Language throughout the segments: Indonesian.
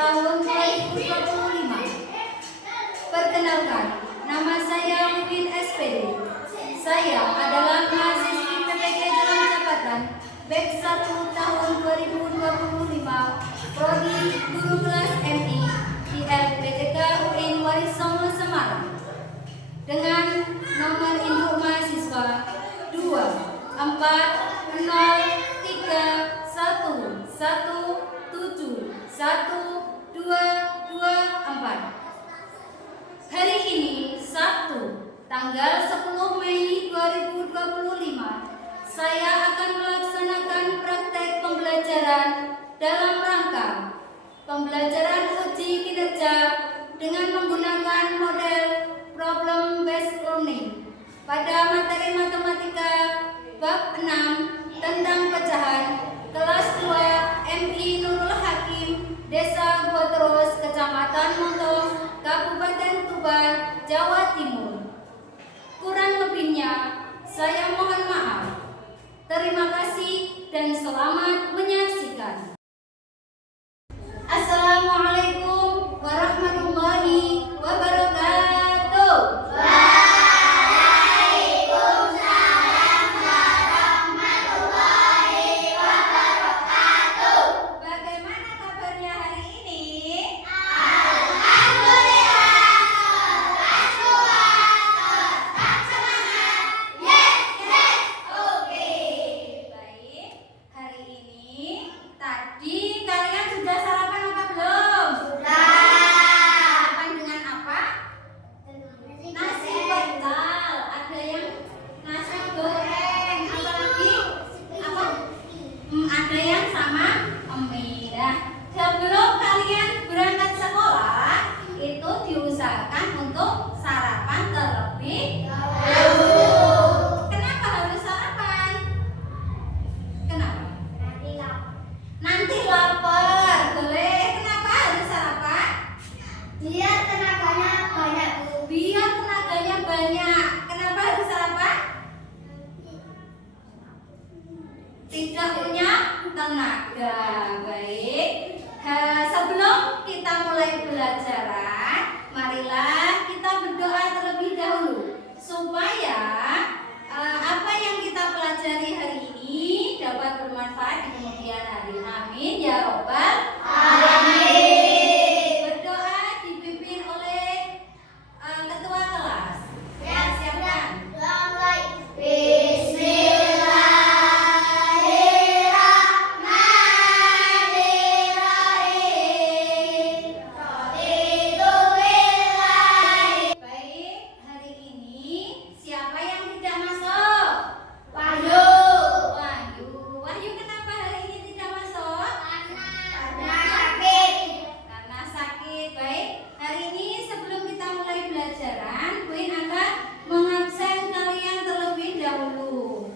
tahun 2025. Perkenalkan, nama saya Win SPD. Saya adalah mahasiswi PPG Jalan Jabatan BEK 1 tahun 2025, Prodi Guru Kelas MI di LPTK UIN Warisongo Semarang. Dengan nomor induk mahasiswa 24401171224. Hari ini Sabtu, tanggal 10 Mei 2025, saya akan melaksanakan praktek pembelajaran dalam rangka pembelajaran uji kinerja dengan menggunakan model problem based learning pada materi matematika bab 6 tentang pecahan kelas 2 MI Nurul Hakim, Desa Buatros, Kecamatan Montong, Kabupaten Tuban, Jawa Timur. Kurang lebihnya saya mohon maaf. Terima kasih dan selamat menyaksikan. Assalamualaikum warahmatullahi wabarakatuh. Bagaimana kabarnya hari ini? Baik, hari ini tadi kalian sudah sarapan apa belum? Sarapan dengan apa? Nasi pecel. Ada yang nasi goreng. Apa lagi? Apa? Ada yang sama mie. Nah, sebelum kalian berangkat sekolah, itu diusahakan untuk sarapan terlebih dahulu. Kenapa harus sarapan? Kenapa? Nanti lapar. Boleh. Kenapa harus sarapan? Biar tenaganya banyak, Bu. Biar tenaganya banyak. Kenapa harus sarapan? Tidak punya tenaga. Baik. Sebelum kita mulai pelajaran, marilah kita berdoa terlebih dahulu supaya apa yang kita pelajari hari ini dapat bermanfaat di kemudian hari. Amin ya robbal alamin. Berdoa dipimpin oleh ketua kelas. Ya, siapkan. Baik, hari ini siapa yang tidak masuk? Wahyu. Wahyu kenapa hari ini tidak masuk? Karena sakit. Baik, hari ini sebelum kita mulai pelajaran, Queen akan mengabsen kalian terlebih dahulu.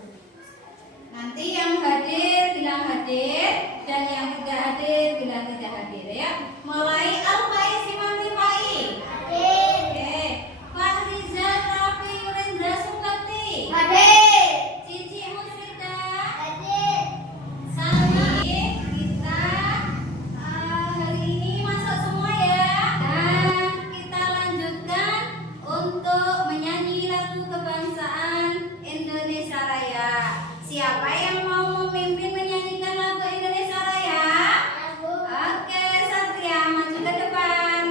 Nanti yang hadir bilang hadir dan yang tidak hadir bilang tidak hadir ya. Mulai Al-Faiz Imam Rifai. Oke. Fahrizal Rafi Yurendra Sukati. Cici Musrida. Salmi. Kita hari ini masuk semua ya. Dan kita lanjutkan untuk menyanyi lagu kebangsaan Indonesia Raya. Siapa yang mau memimpin menyanyikan lagu Indonesia Raya? Oke, Satria maju ke depan.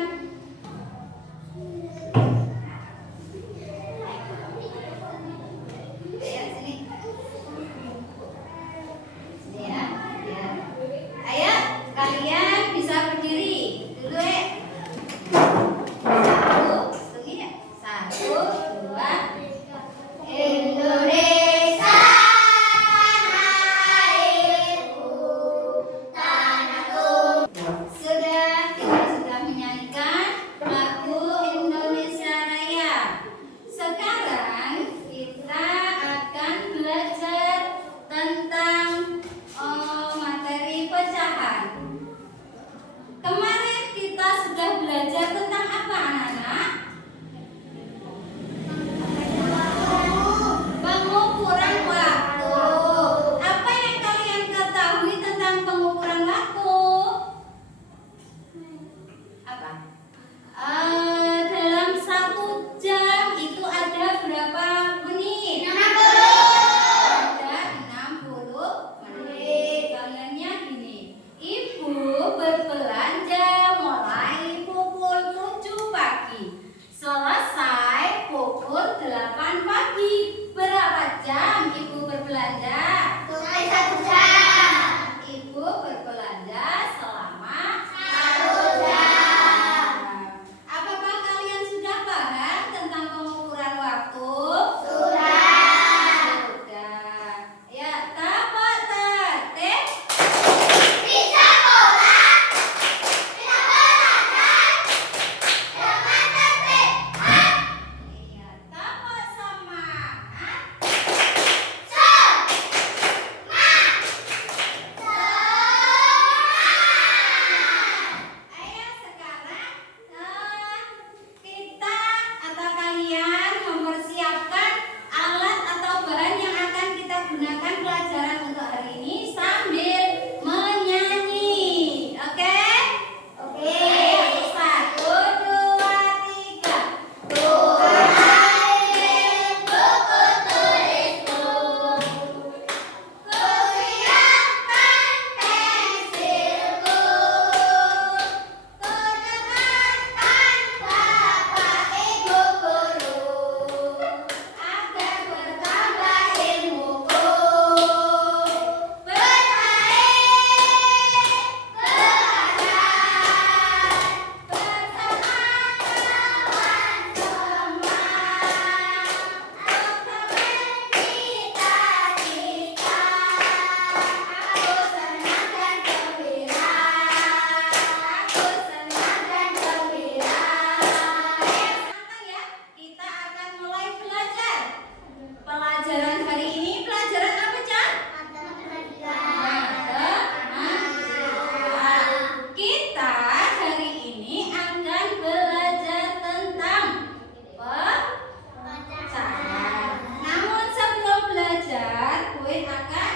Ya, sini. Sini ya. Ya. Ayo, kalian bisa berdiri dulu ya. Satu, ya. 1, 2, Indonesia sudah menyanyikan lagu Indonesia Raya. Sekarang kita akan belajar tentang materi pecahan. Kemarin kita sudah belajar tentang apa, anak-anak? Pengukuran waktu. Apa yang kalian ketahui tentang pengukuran waktu? berbelanja mulai pukul 7 pagi. Selesai pukul 8 pagi. Berapa jam Ibu berbelanja? Sampai 1 jam. Ibu berbelanja selama 1 jam. Apakah kalian sudah paham tentang pengukuran waktu? Sudah. Sudah. Ya, tapak tertib. Bisa pulang. Bisa belajar. Dengan tertib. Iya, tapak semangat. Ayo sekarang kita atau kalian mempersiapkan alat atau bahan yang akan kita gunakan pelajaran untuk hari ini sambil menyanyi. Oke? Oke. Ayo, 1, 2, 3. Tuhan buku tulisku, kusiapkan pensilku, kudengarkan bapak ibu guru, agar bertambah ilmuku, bermain, belajar, bersama kawan semua, untuk mencita-cita. Aku senang dan gembira. Aku senang dan gembira. Santai ya, kita akan mulai belajar. Pelajaran hari ini pelajaran apa, Cak? Matematika. Kita hari ini akan belajar tentang pecahan. Namun sebelum belajar, Queen akan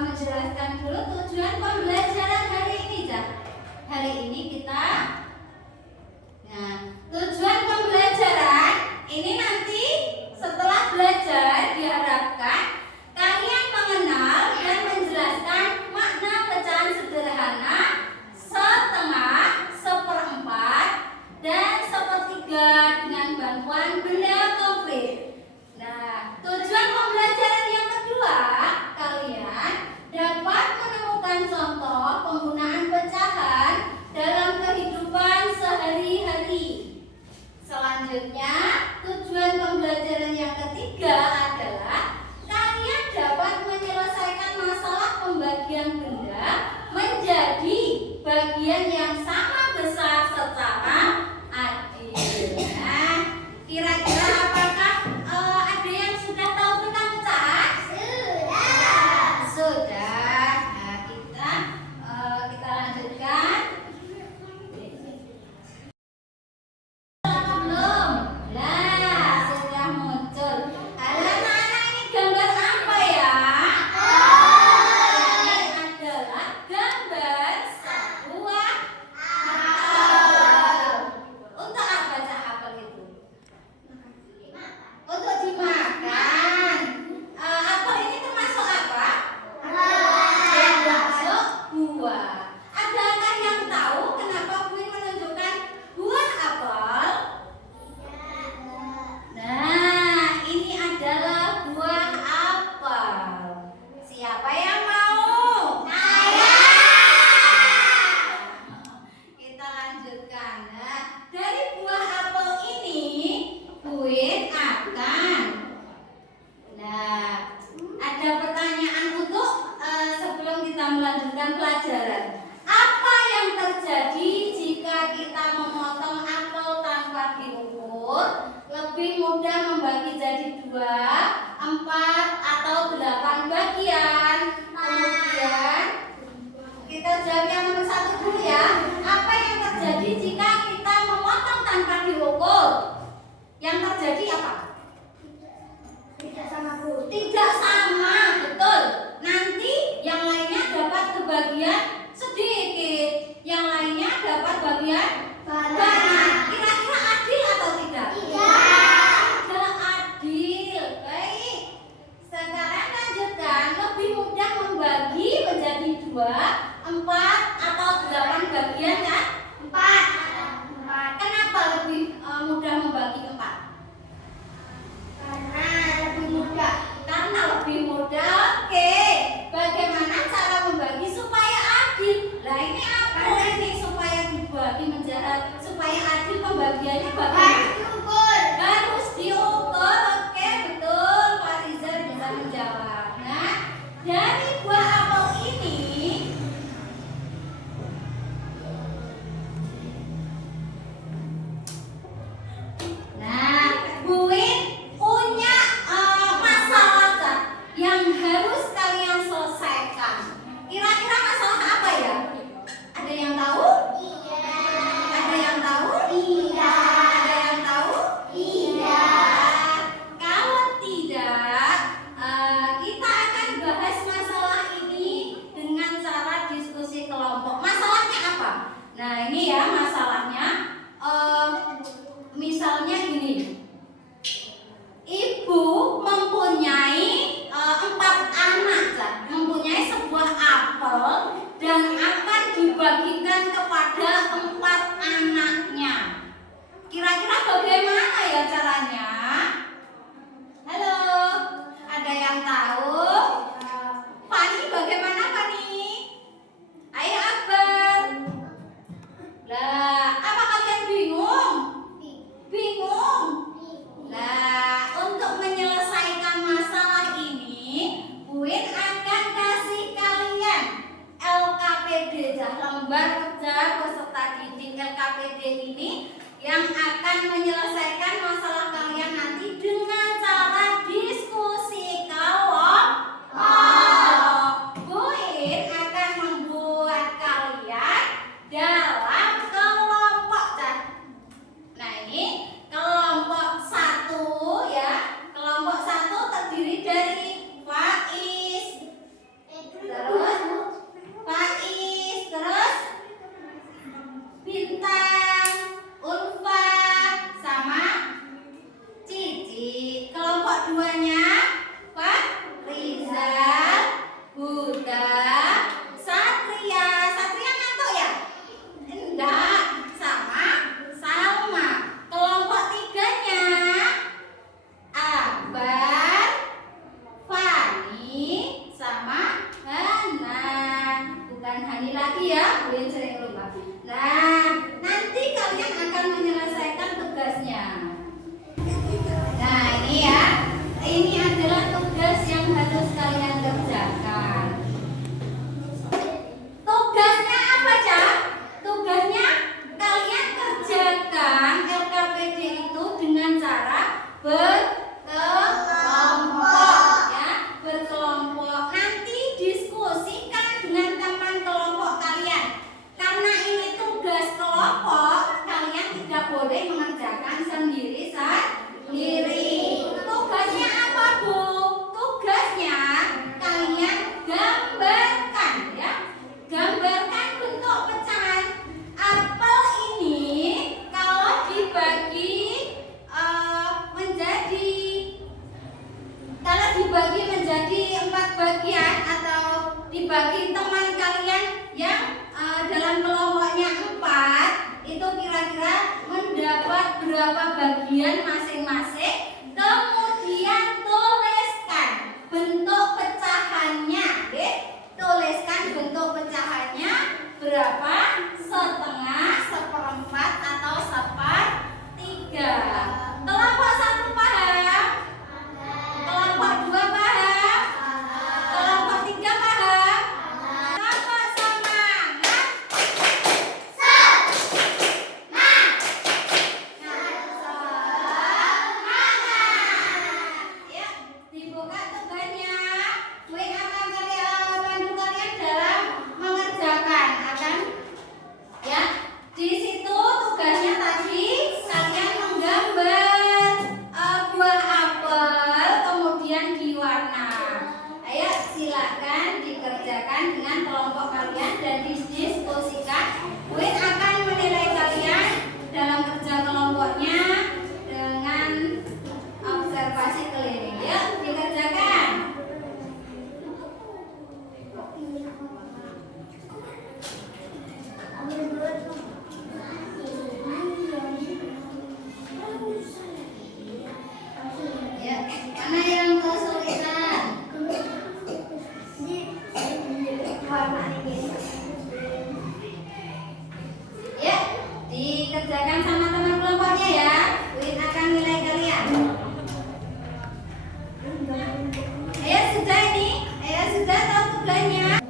menjelaskan dulu tujuan pembelajaran hari ini, Cak. Hari ini kita tujuan pembelajaran ini nanti setelah belajar diharapkan kalian mengenal dan menjelaskan makna pecahan sederhana, setengah, seperempat, dan sepertiga dengan bantuan benda konkret. Nah, tujuan pembelajaran yang kedua, kalian dapat menemukan contoh penggunaan pecahan dalam kehidupan sehari-hari. Selanjutnya, tujuan pembelajaran yang ketiga adalah kalian dapat menyelesaikan masalah pembagian benda menjadi bagian yang sama besar secara adil. Nah, kira-kira apakah ada yang sudah tahu tentang pecahan? Sudah. Nah, kita lanjutkan. Belum? Lah, sudah muncul. Anak-anak, ini gambar apa ya? Ini adalah gambar sebuah apel. Untuk apa, Cak, apel itu? Untuk dimakan. Apel ini termasuk apa? Termasuk buah. Adakah yang tahu kenapa Queen menunjukkan buah apel? Nah, ini adalah buah apel. Siapa yang mau? Kita lanjutkan. Nah, dari buah apel ini, Queen akan. Nah, ada pertanyaan untuk sebelum kita melanjutkan pelajaran. Apa yang terjadi jika kita memotong apel tanpa diukur? Lebih mudah membagi jadi 2, 4, atau 8 bagian. Kemudian kita jawab yang nomor 1 dulu ya. Apa yang terjadi jika kita memotong tanpa diukur? Yang terjadi apa? Tidak sama, Bu. Tidak sama, betul. Nanti yang lainnya dapat kebagian sedikit, yang lainnya dapat bagian banyak. Kira-kira adil atau tidak? Tidak adil. Baik. Sekarang lanjutkan. Lebih mudah membagi menjadi 2, 4, atau 8 ya masalahnya. Misalnya gini, ibu mempunyai 4 anak, mempunyai sebuah apel dan akan dibagikan kepada 4 anaknya. Kira-kira bagaimana ya caranya? Halo, ada yang tahu? Fani, bagaimana Fani? Ayo Akbar. Lah, apa kalian bingung? Bingung? Nah, untuk menyelesaikan masalah ini, Buin akan kasih kalian LKPD, lembar kerja peserta didik LKPD ini yang akan menyelesaikan masalah kalian nanti dengan cara diskusi kelompok. Buin akan membuat kalian dalam kelompok. Nah, ini kelompok 1 ya. Kelompok 1 terdiri dari Faiz, terus Bintang, Ulfa, sama Cici. Kelompok 2-nya Pak Rizal, Huda, Satria. Satria ngantuk ya? Enggak, sama Salma. Kelompok 3-nya Akbar, Fani, sama Hana. Bukan Hani lagi ya, Buin sering lupa. Nah, nanti kalian akan menyelesaikan tugasnya. Nah, ini ya. Ini adalah tugas yang harus kalian kerjakan. Tugasnya apa, Cak? Tugasnya kalian kerjakan LKPD itu dengan cara berkelompok ya, berkelompok. Nanti diskusikan dengan teman kelompok kalian. Karena ini tugas kelompok, kalian tidak boleh mengerjakan sendiri. Tugasnya apa, Bu? Tugasnya kalian gambarkan ya. Gambarkan bentuk pecahan apel ini kalau dibagi menjadi 4 bagian atau dibagi teman kalian yang dalam kelompoknya 4, itu kira-kira mendapat berapa bagian masing-masing. Kemudian tuliskan bentuk pecahannya, tuliskan bentuk pecahannya berapa, setengah, seperempat, atau sepertiga. Kelompok 1 paham? Kelompok 2 paham? Kelompok 3 paham? Kelompok semangat. Ya, dibuka tugasnya. Buin akan bantu kalian dalam mengerjakan. Ya, di situ tugasnya tadi kalian menggambar buah apel kemudian diwarna. Ayo silakan dikerjakan dengan kelompok kalian dan didiskusikan. Buin akan menilai kalian dalam kerja kelompoknya dengan observasi keliling. Yuk dikerjakan. Ya, mana yang kesulitan? Ya, dikerjakan sama teman kelompoknya ya. Buin akan nilai kalian. Ayo sudah ini, ayo sudah tahu tugasnya.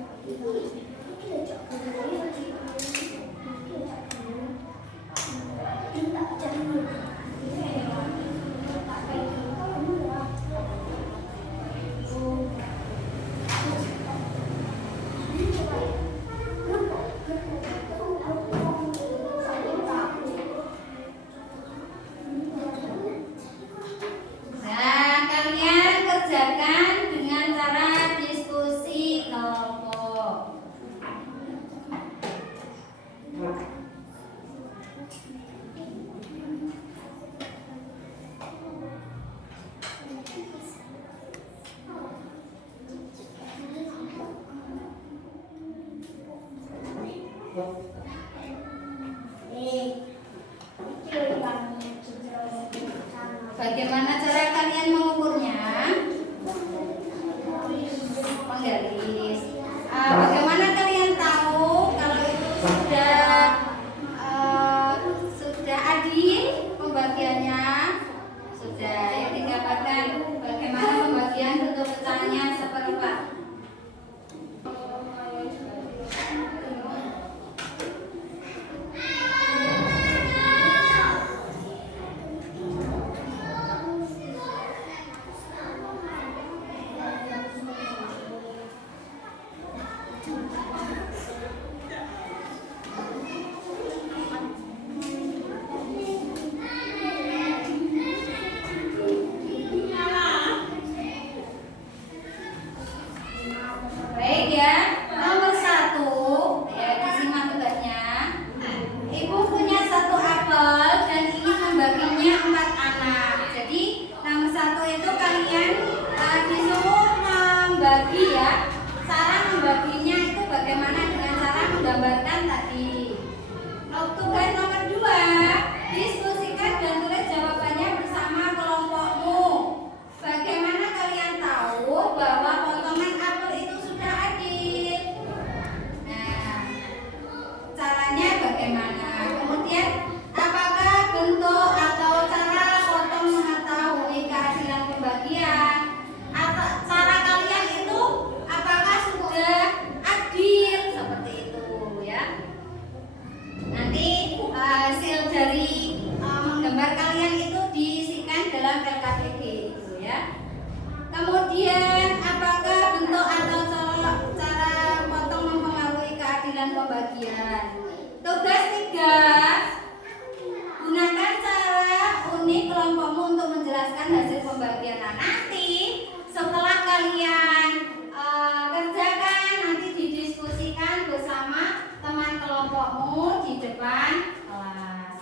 kelompokmu di depan kelas.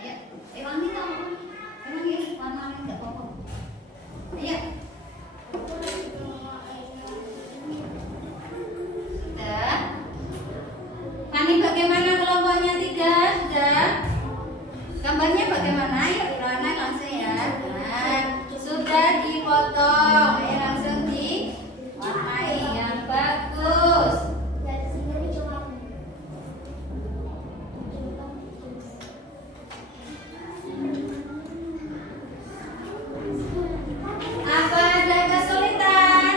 Ayo, Wanti tahu? Emang ya, warna enggak apa-apa. Ayo. Sudah. Fani bagaimana kelompoknya 3? Sudah. Gambarnya bagaimana? Yuk, Irwana langsung ya. Nah, sudah dipotong. Ayo langsung diwarnai yang bagus. Apa ada kesulitan?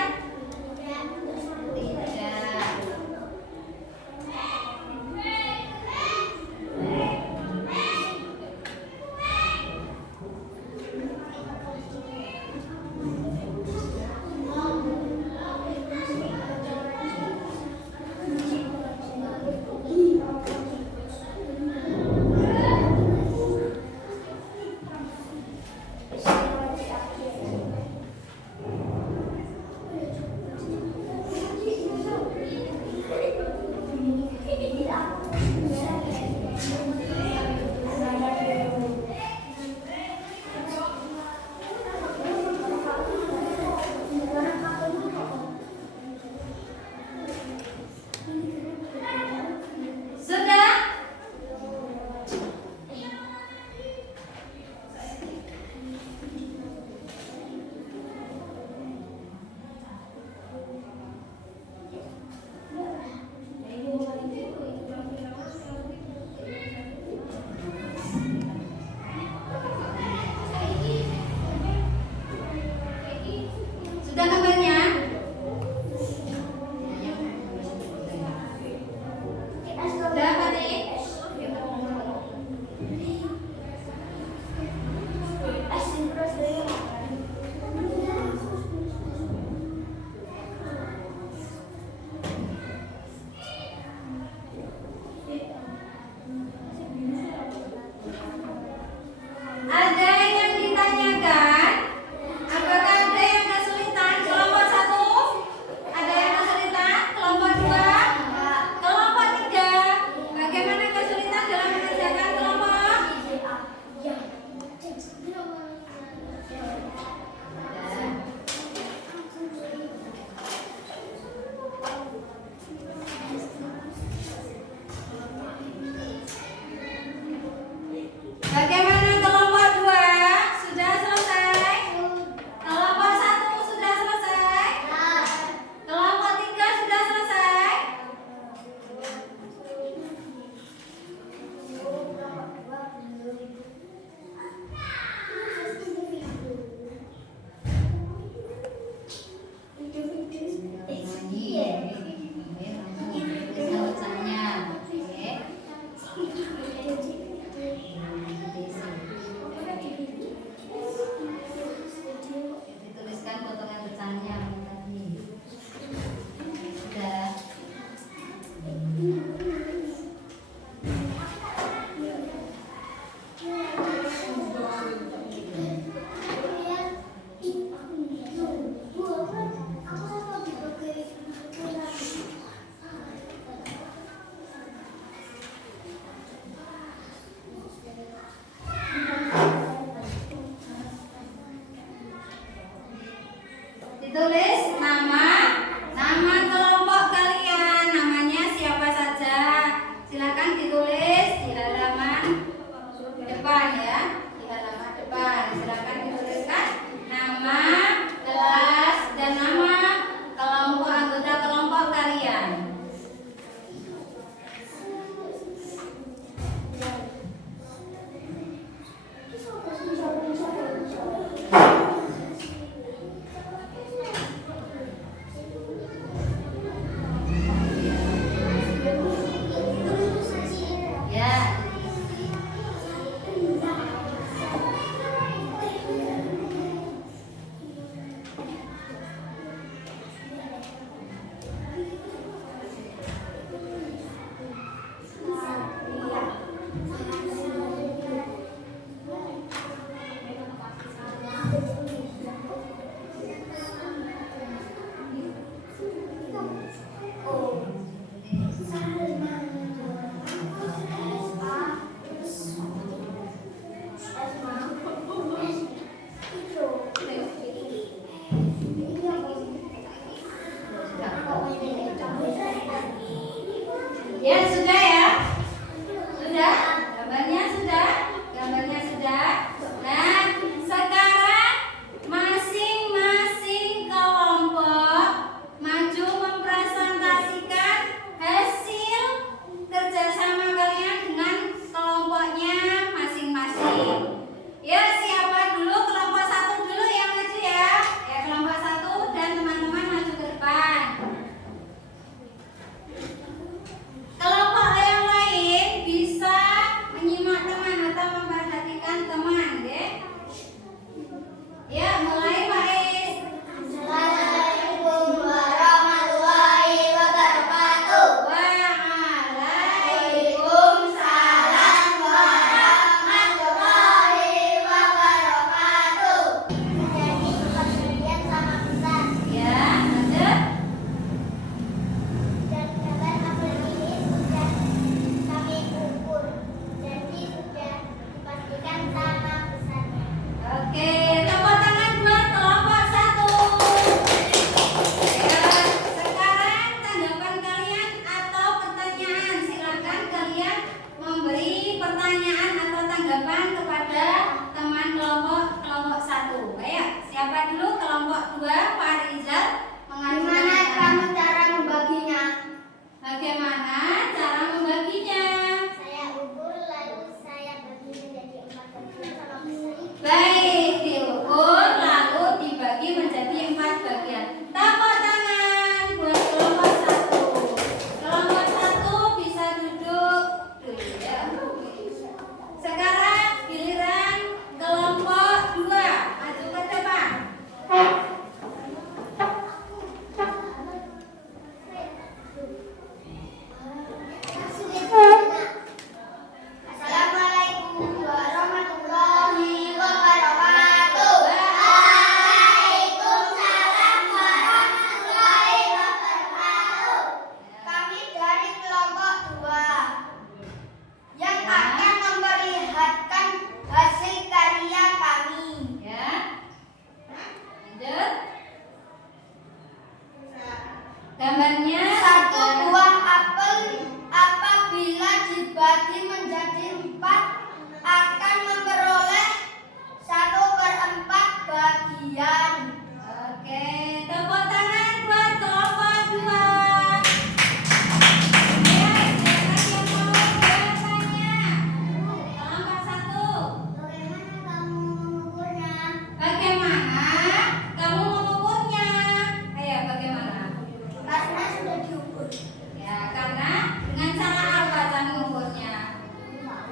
Tidak. Sudah? Sudah gambarnya? Sudah, Fani? Ada yang ditanyakan? Apakah ada yang kesulitan? Kelompok 1? Ada yang kesulitan? Kelompok 2? Kelompok 3? Bagaimana kesulitan dalam mengerjakan kelompok? Bagaimana kelompok 2? Sudah selesai? Kelompok 1 sudah selesai? Kelompok 3 sudah selesai? Dituliskan potongan pecahannya tadi. Sudah. Ditulis nama kelompok kalian, namanya siapa saja. Ya, sudah ya? Sudah? Gambarnya sudah? Gambarnya sudah? Nah, sekarang masing-masing kelompok maju mempresentasikan hasil kerjasama kalian dengan kelompoknya masing-masing. Ya, siapa dulu? Kelompok satu dulu yang maju ya. Ya, kelompok satu dan teman-teman maju ke depan. Kelompok yang lain bisa menyimak teman atau memperhatikan teman, ya. Ya, mulai Pak Is. Assalamualaikum warahmatullahi wabarakatuh. Waalaikumsalam warahmatullahi wabarakatuh. Jadi kemudian sama besar. Ya, lanjut. Dan gambar apel ini sudah kami ukur. Jadi sudah dipastikan sama besarnya. Oke, tepuk tangan buat kelompok satu. Ya, sekarang tanggapan kalian atau pertanyaan. Silakan kalian memberi pertanyaan atau tanggapan kepada teman kelompok satu. Ayo, siapa dulu? Kelompok dua, Pak Rizal mengajukan. Gimana kamu cara membaginya? Bagaimana cara membaginya? Saya ukur lalu saya bagi menjadi 4 bagian sama besar. Baik, diukur lalu dibagi menjadi 4 bagian. Tepuk tangan buat kelompok satu. Kelompok satu bisa duduk dulu ya. Sekarang giliran kelompok dua, maju ke depan. Assalamualaikum warahmatullahi wabarakatuh. Waalaikumsalam warahmatullahi wabarakatuh. Kami dari kelompok 2 yang akan memperlihatkan hasil karya kami. Ya. Lanjut. Gambarnya Satu buah apel apabila dibagi menjadi 4 akan memperoleh 1/4 bagian. Oke, tepuk tangan buat kelompok dua. Ya, silakan yang mau bertanya. Kelompok satu. Bagaimana kamu mengukurnya? Bagaimana kamu mengukurnya? Ayo, bagaimana? Karena sudah diukur. Ya, karena dengan cara apa cara mengukurnya?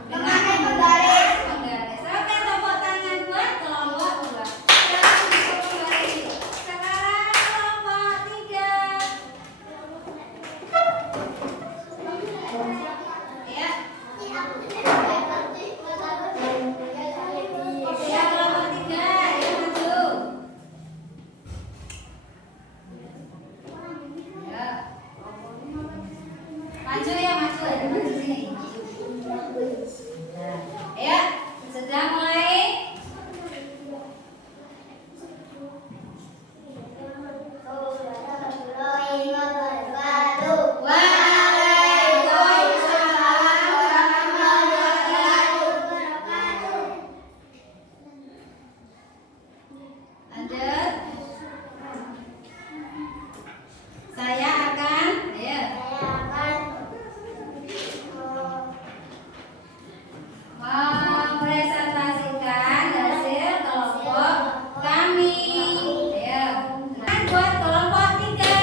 Memakai penggaris. Penggaris. Oke, tepuk tangan buat kelompok dua. Silakan disuruh penggaris. Sekarang kelompok tiga. Ya. Ya, kelompok tiga, ayo maju. Ya. Maju ya, maju. Maju sini. Ya, sudah mulai. Waalaikumsalam warahmatullahi wabarakatuh. Lanjut. Saya akan, ayo. Mempresentasikan hasil kelompok kami. Ayo, sekarang buat kelompok tiga.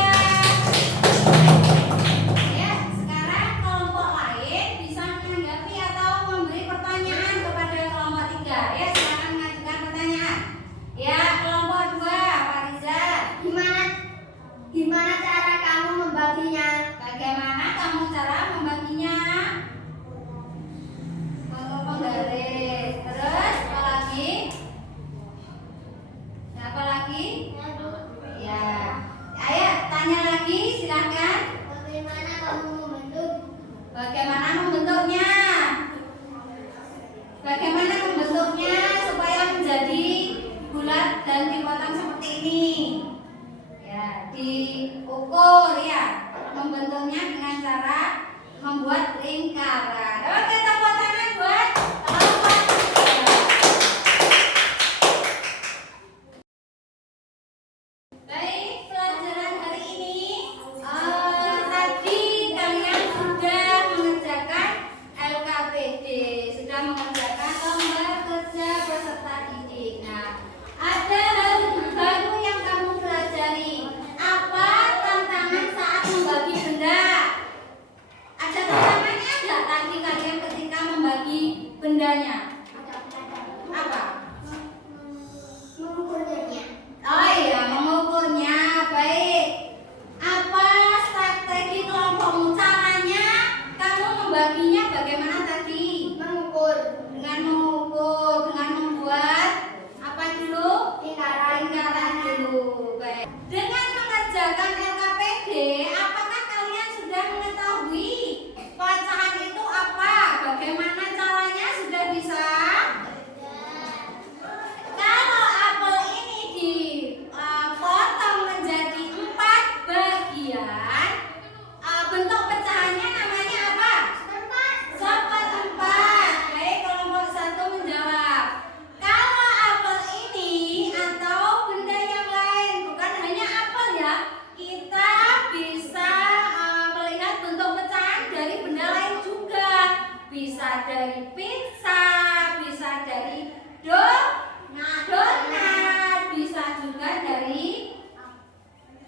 Ya, sekarang kelompok lain bisa menanggapi atau memberi pertanyaan kepada kelompok tiga. Ya, silakan mengajukan pertanyaan. Ya, kelompok dua, Pak Rizal. Gimana cara kamu membaginya? Bagaimana kamu cara membaginya? Penggaris. Terus apa lagi? Apa lagi? Ya. Ayo tanya lagi, silakan. Bagaimana kamu membentuk? Bagaimana membentuknya? Bagaimana membentuknya supaya menjadi bulat dan dipotong seperti ini? Ya, diukur ya. Membentuknya dengan cara membuat jawabannya? Apa? Mengukurnya. Oh iya, mengukurnya. Baik. Apa strategi kelompokmu? Caranya kamu membaginya bagaimana tadi? Mengukur. Dengan mengukur, dengan membuat apa dulu? Lingkaran dulu. Baik. Dengan mengerjakan LKPD, apakah kalian sudah mengetahui pecahan itu apa? Bagaimana caranya sudah bisa? Kalau apel ini dipotong menjadi 4 bagian, bentuk pecahannya namanya apa? Seperempat. Baik, kelompok 1 menjawab. Kalau apel ini atau benda yang lain, bukan hanya apel ya, kita bisa melihat bentuk pecahan dari benda lain juga. Bisa dari pizza, bisa dari donat, bisa juga dari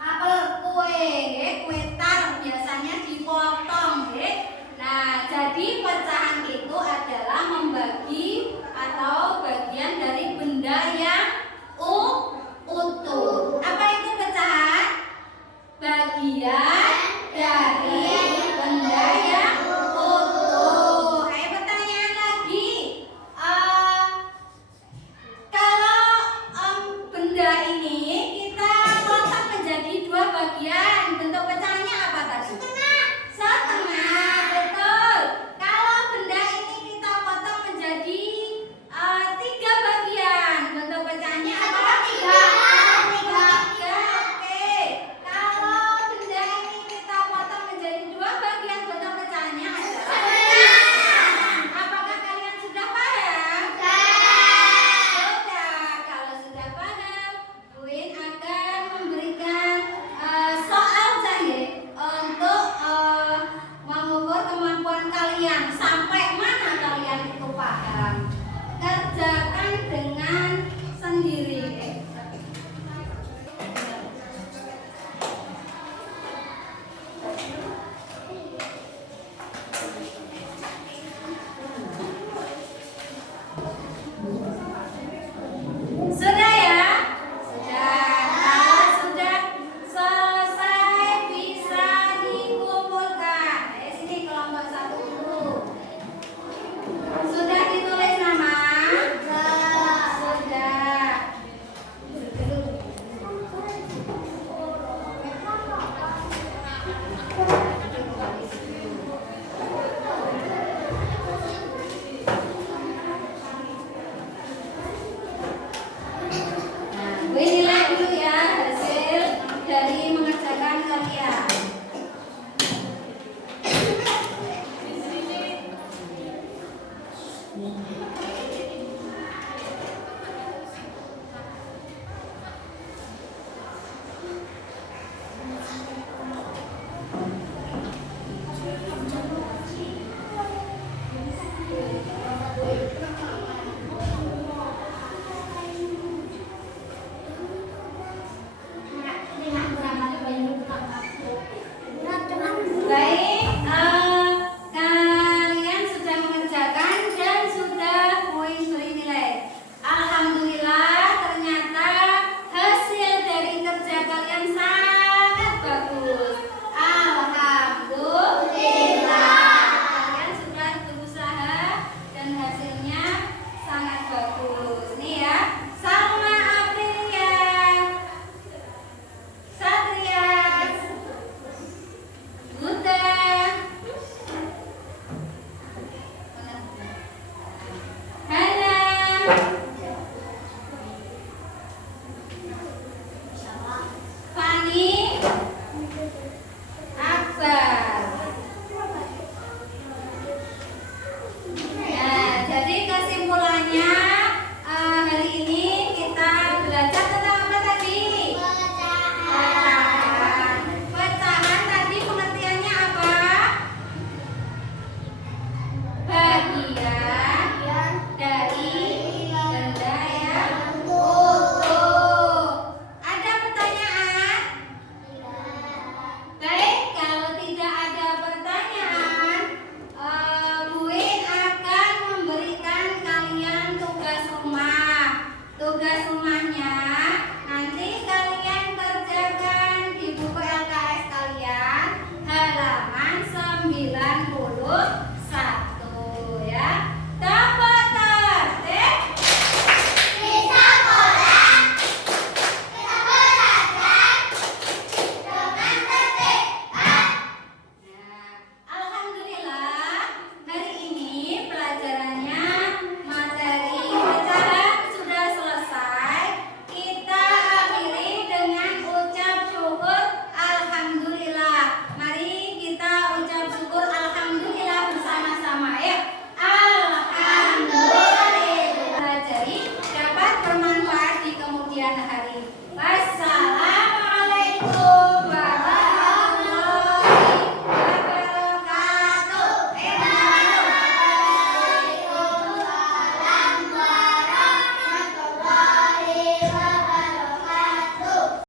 apel kue, kue tart biasanya dipotong. Nah, jadi pecahan itu adalah membagi atau bagian dari benda yang utuh. Apa itu pecahan? Bagian dari benda yang utuh. Ayo pertanyaan lagi. Bu.